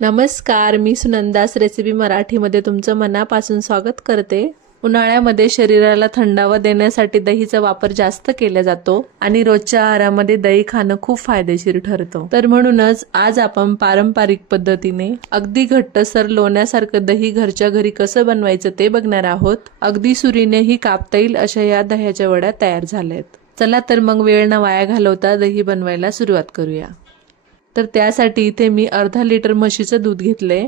नमस्कार मी सुनंदास रेसिपी मराठीमध्ये तुमचं मनापासून स्वागत करते. उन्हाळ्यामध्ये शरीराला थंडावा देण्यासाठी दहीचा वापर जास्त केला जातो आणि रोजच्या आहारामध्ये दही खाणं खूप फायदेशीर ठरतं. तर म्हणूनच आज आपण पारंपरिक पद्धतीने अगदी घट्टसर लोण्यासारखं दही घरच्या घरी कसं बनवायचं ते बघणार आहोत. अगदी सुरीनेही कापता येईल अशा या दह्याच्या वड्या तयार झाल्यात. चला तर मग वेळ न वाया घालवता दही बनवायला सुरुवात करूया. तर त्यासाठी इथे मी अर्धा लिटर म्हशीचं दूध घेतलंय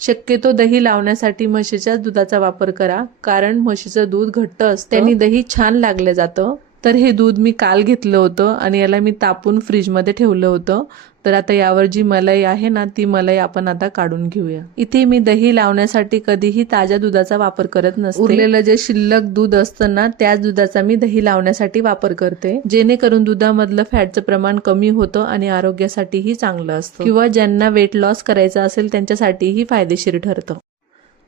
शक्यतो दही लावण्यासाठी म्हशीच्या दुधाचा वापर करा कारण म्हशीचं दूध घट्ट असतं. त्यांनी दही छान लागलं जातं. तर हे दूध मी काल घेतलं होतं आणि याला मी तापून फ्रीजमध्ये ठेवलं होतं. तर आता यावर जी मलाई आहे ना ती मलाई आपण आता काढून घेऊया. इथे मी दही लावण्यासाठी कधीही ताज्या दुधाचा वापर करत नसते. उरलेलं जे शिल्लक दूध असतं ना त्याच दुधाचा मी दही लावण्यासाठी वापर करते. जेणेकरून दुधामधलं फॅटचं प्रमाण कमी होतं आणि आरोग्यासाठीही चांगलं असतं. किंवा ज्यांना वेट लॉस करायचा असेल त्यांच्यासाठीही फायदेशीर ठरतं.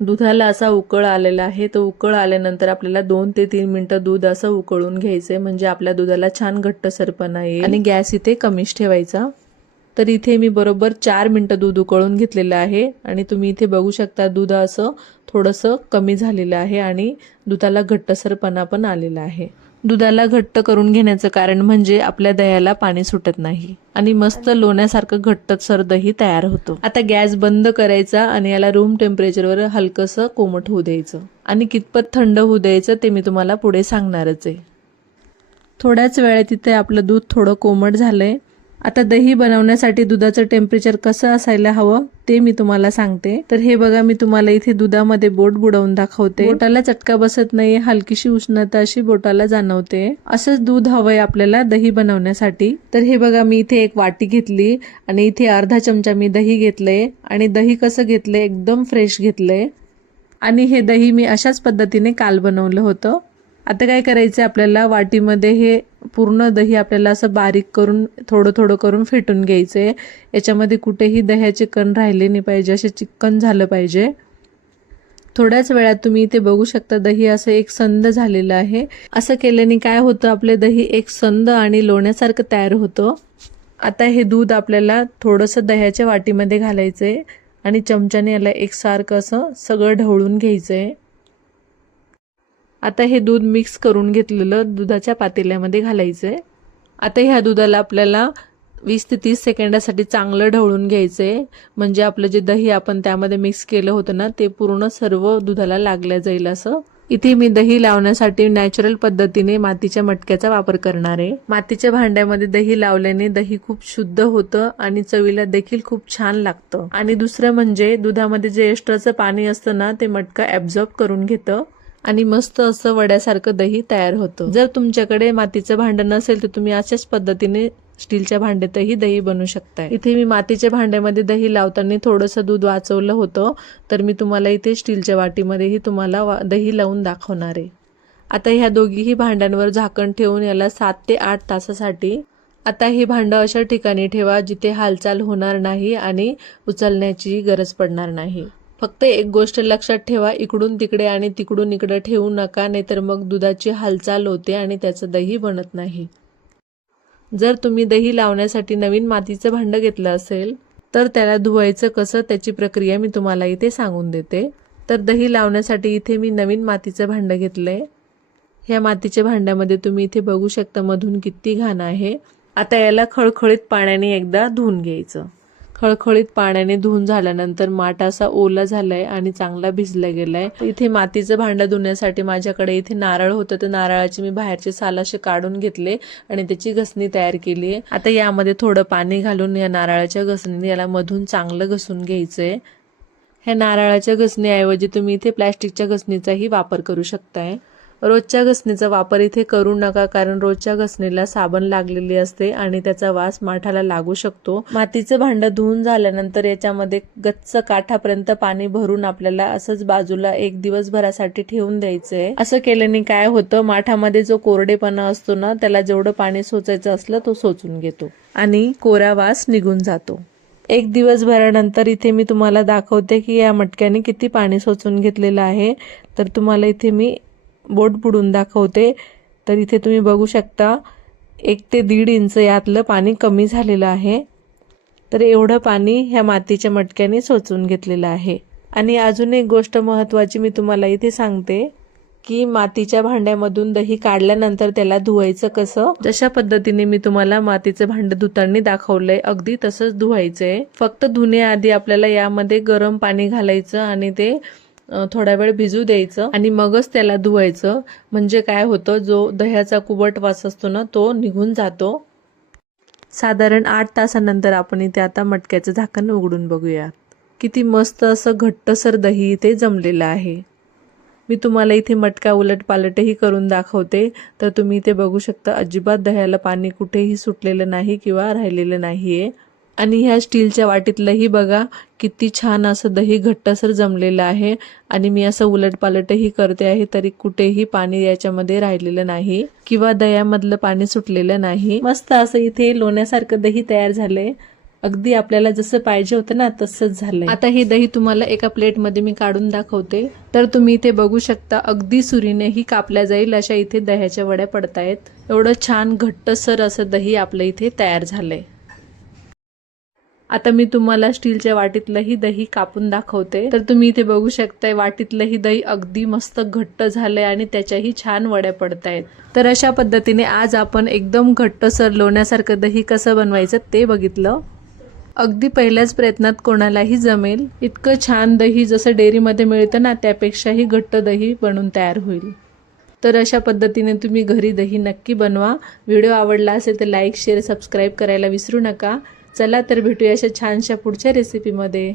दुधाला असा उकळ आलेला आहे तो उकळ आल्यानंतर आपल्याला दोन ते तीन मिनिटं दूध असं उकळून घ्यायचंय म्हणजे आपल्या दुधाला छान घट्ट सरपणा येईल. आणि गॅस इथे कमीच ठेवायचा. तर इथे मी बरोबर चार मिनटं दूध उकळून घेतलेलं आहे आणि तुम्ही इथे बघू शकता दूध असं थोडंसं कमी झालेलं आहे आणि दुधाला घट्टसरपणा पण आलेला आहे. दुधाला घट्ट करून घेण्याचं कारण म्हणजे आपल्या दह्याला पाणी सुटत नाही आणि मस्त लोण्यासारखं घट्टसर दही तयार होतं. आता गॅस बंद करायचा आणि याला रूम टेम्परेचरवर हलकंसं कोमट होऊ द्यायचं. आणि कितपत थंड होऊ द्यायचं ते मी तुम्हाला पुढे सांगणारच आहे. थोड्याच वेळात इथे आपलं दूध थोडं कोमट झालंय. आता दही बनवण्यासाठी दुधाचं टेम्परेचर कसं असायला हवं ते मी तुम्हाला सांगते. तर हे बघा मी तुम्हाला इथे दुधामध्ये बोट बुडवून दाखवते. बोटाला चटका बसत नाही हलकीशी उष्णता अशी बोटाला जाणवते. असंच दूध हवंय आपल्याला दही बनवण्यासाठी. तर हे बघा मी इथे एक वाटी घेतली आणि इथे अर्धा चमचा मी दही घेतलंय आणि दही कसं घेतलंय एकदम फ्रेश घेतलंय आणि हे दही मी अशाच पद्धतीने काल बनवलं होतं. आता काय करायचं आपल्याला वाटीमध्ये हे पूर्ण दही आपल्याला असं बारीक करून थोडं थोडं करून फेटून घ्यायचंय. याच्यामध्ये कुठेही दह्याचे कण राहिले नाही पाहिजे असे चिकन झालं पाहिजे. थोड्याच वेळात तुम्ही इथे बघू शकता दही असं एक संद झालेलं आहे. असं केल्याने काय होतं आपले दही एक संद आणि लोण्यासारखं तयार होतं. आता हे दूध आपल्याला थोडंसं दह्याच्या वाटीमध्ये घालायचं आहे आणि चमच्याने याला एकसारखं असं सगळं ढवळून घ्यायचं आहे आता हे दूध मिक्स करून घेतलेलं दुधाच्या पातेल्यामध्ये घालायचंय. आता ह्या दुधाला आपल्याला वीस ते तीस सेकंडासाठी चांगलं ढवळून घ्यायचं आहे म्हणजे आपलं जे दही आपण त्यामध्ये मिक्स केलं होतं ना ते पूर्ण सर्व दुधाला लागल्या जाईल असं. इथे मी दही लावण्यासाठी नॅचरल पद्धतीने मातीच्या मटक्याचा वापर करणार आहे. मातीच्या भांड्यामध्ये दही लावल्याने दही खूप शुद्ध होतं आणि चवीला देखील खूप छान लागतं. आणि दुसरं म्हणजे दुधामध्ये जे एक्स्ट्राचं पाणी असतं ना ते मटका ऍब्झॉर्ब करून घेतं. आणि मस्त असं वड्यासारखं दही तयार होतं. जर तुमच्याकडे मातीचं भांडं नसेल तर तुम्ही अशाच पद्धतीने स्टीलच्या भांड्यातही दही बनवू शकताय. इथे मी मातीच्या भांड्यामध्ये दही लावताना थोडंसं दूध वाचवलं होतं तर मी तुम्हाला इथे स्टीलच्या वाटीमध्येही तुम्हाला वा- दही लावून दाखवणार आहे. आता ह्या दोघीही भांड्यांवर झाकण ठेवून याला सात ते आठ तासासाठी आता हे भांडं अशा ठिकाणी ठेवा जिथे हालचाल होणार नाही आणि उचलण्याची गरज पडणार नाही. फक्त एक गोष्ट लक्षात ठेवा इकडून तिकडे आणि तिकडून इकडे ठेवू नका नाहीतर मग दुधाची हालचाल होते आणि त्याचं दही बनत नाही. जर तुम्ही दही लावण्यासाठी नवीन मातीचं भांडं घेतलं असेल तर त्याला धुवायचं कसं त्याची प्रक्रिया मी तुम्हाला इथे सांगून देते. तर दही लावण्यासाठी इथे मी नवीन मातीचं भांडं घेतलंय. ह्या मातीच्या भांड्यामध्ये तुम्ही इथे बघू शकता मधून किती घाण आहे. आता याला खळखळीत पाण्याने एकदा धुवून घ्यायचं. खळखळीत पाण्याने धुवून झाल्यानंतर माठ असा ओला झालाय आणि चांगला भिजला गेलाय. इथे मातीचं भांडं धुण्यासाठी माझ्याकडे इथे नारळ होतं. तर नारळाचे मी बाहेरचे साल असे काढून घेतले आणि त्याची घसणी तयार केली आता यामध्ये थोडं पाणी घालून या नारळाच्या घसणीने याला मधून चांगलं घसून घ्यायचंय. ह्या नारळाच्या घसणीऐवजी तुम्ही इथे प्लॅस्टिकच्या घसणीचाही वापर करू शकताय. रोजच्या घसणीचा वापर इथे करू नका कारण रोजच्या घसणीला साबण लागलेली असते आणि त्याचा वास माठाला लागू शकतो. मातीचं भांडं धुवून झाल्यानंतर याच्यामध्ये गच्च काठापर्यंत पाणी भरून आपल्याला असंच बाजूला एक दिवसभरासाठी ठेवून द्यायचंय. असं केल्याने काय होतं माठामध्ये जो कोरडेपणा असतो ना त्याला जेवढं पाणी सोचायचं असलं तो सोचून घेतो आणि कोरा वास निघून जातो. एक दिवसभरानंतर इथे मी तुम्हाला दाखवते की या मटक्याने किती पाणी सोचून घेतलेलं आहे. तर तुम्हाला इथे मी बोट बुडून दाखवते. तर इथे तुम्ही बघू शकता एक ते दीड इंच यातलं पाणी कमी झालेलं आहे. तर एवढं पाणी ह्या मातीच्या मटक्याने सोचून घेतलेलं आहे. आणि अजून एक गोष्ट महत्त्वाची मी तुम्हाला इथे सांगते की मातीच्या भांड्यामधून दही काढल्यानंतर त्याला धुवायचं कसं? जशा पद्धतीने मी तुम्हाला मातीचं भांड धुताना दाखवलंय अगदी तसंच धुवायचंय. फक्त धुण्याआधी आपल्याला यामध्ये गरम पाणी घालायचं आणि ते थोडा वेळ भिजू द्यायचं आणि मगच त्याला धुवायचं. म्हणजे काय होतं जो दह्याचा कुबट वास असतो ना तो निघून जातो. साधारण आठ तासानंतर आपण इथे आता मटक्याचं झाकण उघडून बघूया. किती मस्त असं घट्टसर दही इथे जमलेलं आहे. मी तुम्हाला इथे मटका उलट पालटही करून दाखवते. तर तुम्ही इथे बघू शकता अजिबात दह्याला पाणी कुठेही सुटलेलं नाही किंवा राहिलेलं नाही आहे आणि ह्या स्टीलच्या वाटीतलंही बघा किती छान असं दही घट्टसर जमलेलं आहे. आणि मी असं उलटपालटही करते आहे तरी कुठेही पाणी याच्यामध्ये राहिलेलं नाही किंवा दह्यामधलं पाणी सुटलेलं नाही. मस्त असं इथे लोण्यासारखं दही तयार झालंय. अगदी आपल्याला जसं पाहिजे होतं ना तसंच झालंय. आता हे दही तुम्हाला एका प्लेटमध्ये मी काढून दाखवते. तर तुम्ही इथे बघू शकता अगदी सुरीनेही कापल्या जाईल अशा इथे दह्याच्या वड्या पडतायत. एवढं छान घट्टसर असं दही आपलं इथे तयार झालंय. आता मी तुम्हाला स्टीलच्या वाटीतलंही दही कापून दाखवते. तर तुम्ही इथे बघू शकताय वाटीतलंही दही अगदी मस्त घट्ट झालंय आणि त्याच्याही छान वड्या पडतायत. तर अशा पद्धतीने आज आपण एकदम घट्टसर लोण्यासारखं दही कसं बनवायचं ते बघितलं. अगदी पहिल्याच प्रयत्नात कोणालाही जमेल. इतकं छान दही जसं डेअरीमध्ये मिळतं ना त्यापेक्षाही घट्ट दही बनून तयार होईल. तर अशा पद्धतीने तुम्ही घरी दही नक्की बनवा. व्हिडिओ आवडला असेल तर लाईक शेअर सबस्क्राईब करायला विसरू नका. चला तर भेटूया अशा छानशा पुढच्या रेसिपीमध्ये